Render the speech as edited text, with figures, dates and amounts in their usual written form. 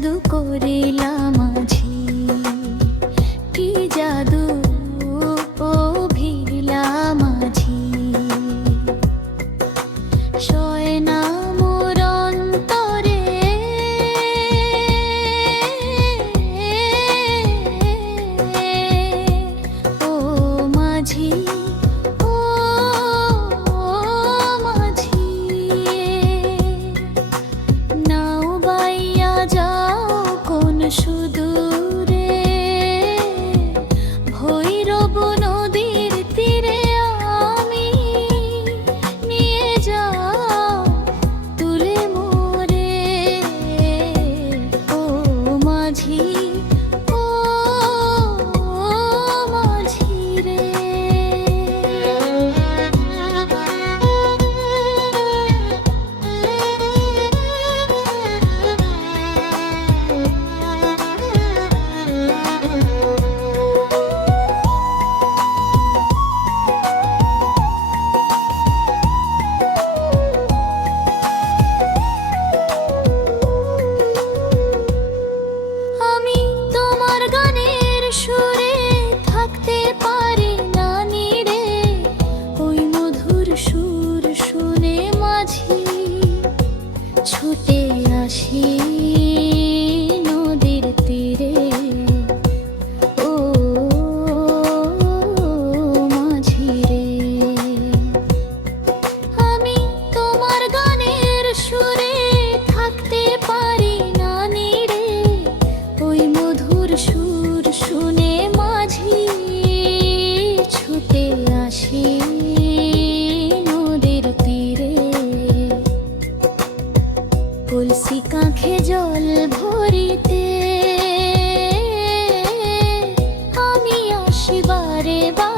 জাদু করিলা মাঝি, কি জাদু ও ভিড়লা মাঝি। শয় না মোর অন্তরে ও মাঝি, ও মাঝি। নাও বাইয়া যাও কোন সুদূরে, ভৈরব নদীর তীরে আমি, নিয়ে যাও তুলে মোরে ও মাঝি, ও মাঝি রে। আমি তোমার গানের সুরে থাকতে পারি না নিরে, ওই মধুর সুর শুনে মাঝি ছুটে আসি নদীর তীরে ও মাঝি রে। আমি তোমার গানের সুরে থাকতে পারি না নিরে, ওই মধুর সুর শুনে মাঝি ছুটে আসি নদীর তীরে। কলসি কাঁখে জল ভরিতে আমি আসি বারে বারে।